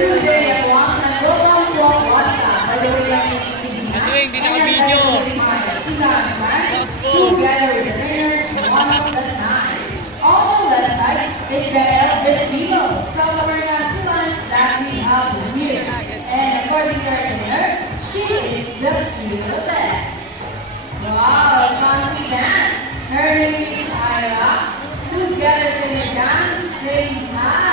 Good day everyone, and welcome to our podcast. By the way, my name is Stevie. Ano yung di naka-video? Sila and friends, together with the winners, one of the time. On the website is the eldest people, South American students that we have here. And according to our winner, she is the cutest. Wow, confident. Her name is Ira. Together with the dance, say hi.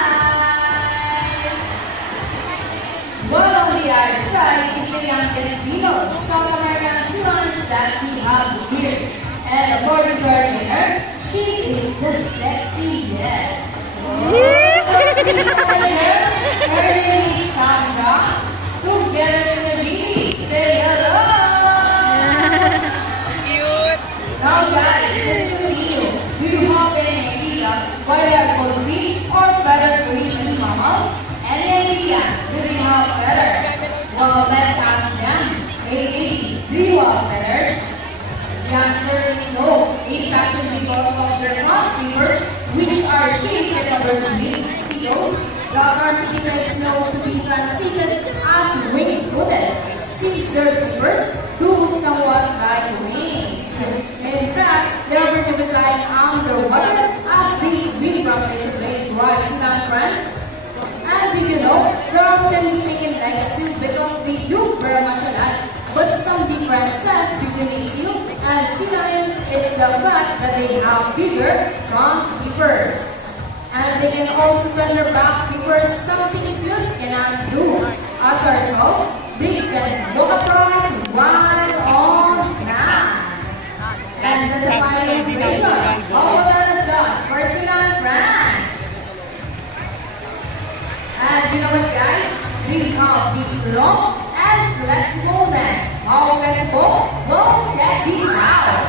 Well, on the other side is the youngest female South American students that we have here. And according to our winner, she is the sexiest. Her name is Sandra. Together with the baby, say hello. Cute! Now guys, listen to you. Do you have any idea why they are called bee or feather breathing mammals? Any idea? Do they have feathers? Well, let's ask them. Hey ladies, do you have feathers? The answer is no. It's actually because of their front fingers, which are shaped like a bird's wing. See those? The articulates nose to be translated as wing-footed, since their fingers do somewhat like wings. And in fact, they are vertebrates lying underwater as these wing propagation plays rise down, friends. And did you know, they are often mistaken like a seal because they do very much alike. But some differences between a seal and sea lions is the fact that they have bigger front flippers. And they can also turn their back flippers, something seals cannot do. As a result, they can walk upright while on land. And that's a final demonstration. All the class for sea lion friends. And you know what guys? We have this long and flexible neck. How flexible? Well, check this out.